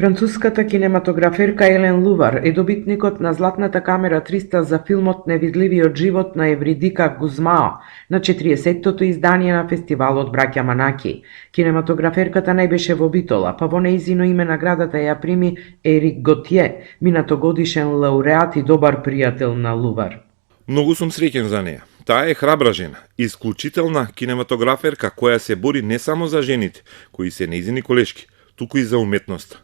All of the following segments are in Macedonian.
Француската кинематограферка Елен Лувар е добитникот на Златната камера 300 за филмот Невидливиот живот на Евридика Гузмао на 40-тото издание на фестивалот Браќа Манаки. Кинематограферката не беше во Битола, па во нејзино име наградата ја прими Ерик Готје, минатогодишен лауреат и добар пријател на Лувар. Многу сум среќен за неа. Таа е храбра жена, исклучителна кинематограферка која се бори не само за жените, кои се нејзини колешки, туку и за уметноста.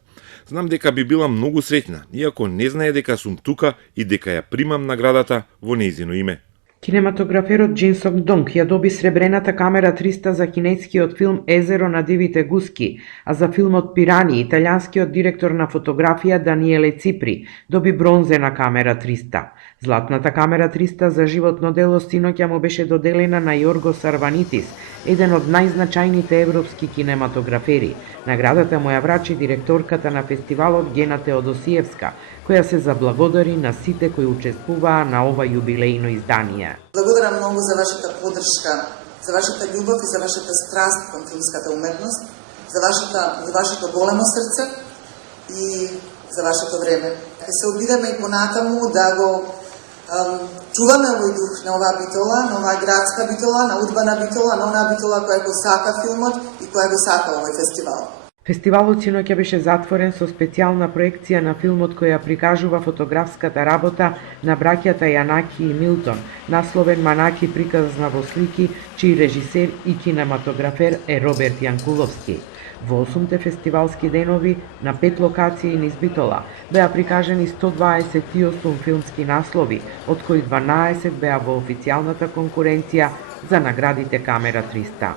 Знам дека би била многу среќна, иако не знае дека сум тука и дека ја примам наградата во нејзино име. Кинематограферот Џин Сок Донг ја доби сребрената камера 300 за кинескиот филм Езеро на дивите гуски, а за филмот Пирани италијанскиот директор на фотографија Даниеле Ципри доби бронзена камера 300. Златната камера 300 за животно дело синоќа му беше доделена на Јоргос Арванитис, еден од најзначајните европски кинематографери. Наградата му ја врачи директорката на фестивалот Гена Теодосиевска, која се заблагодари на сите кои учествуваа на ова јубилејно издание. Благодарам многу за вашата поддршка, за вашата љубов и за вашата страст кон филмската уметност, за вашето големо срце и за вашето време. Ќе се обидеме и понатаму да го чуваме овој дух на оваа Битола, на оваа градска Битола, на урбана Битола, на онаа Битола која го сака филмот и која го сака овој фестивал. Фестивалот синоќа беше затворен со специјална проекција на филмот која прикажува фотографската работа на браќата Јанаки и Милтон, насловен Манаки приказна во слики, чиј режисер и кинематографер е Роберт Јанкуловски. Во 8 фестивалски денови на 5 локации низ Битола беа прикажани 128 филмски наслови, од кои 12 беа во официјалната конкуренција за наградите Камера 300.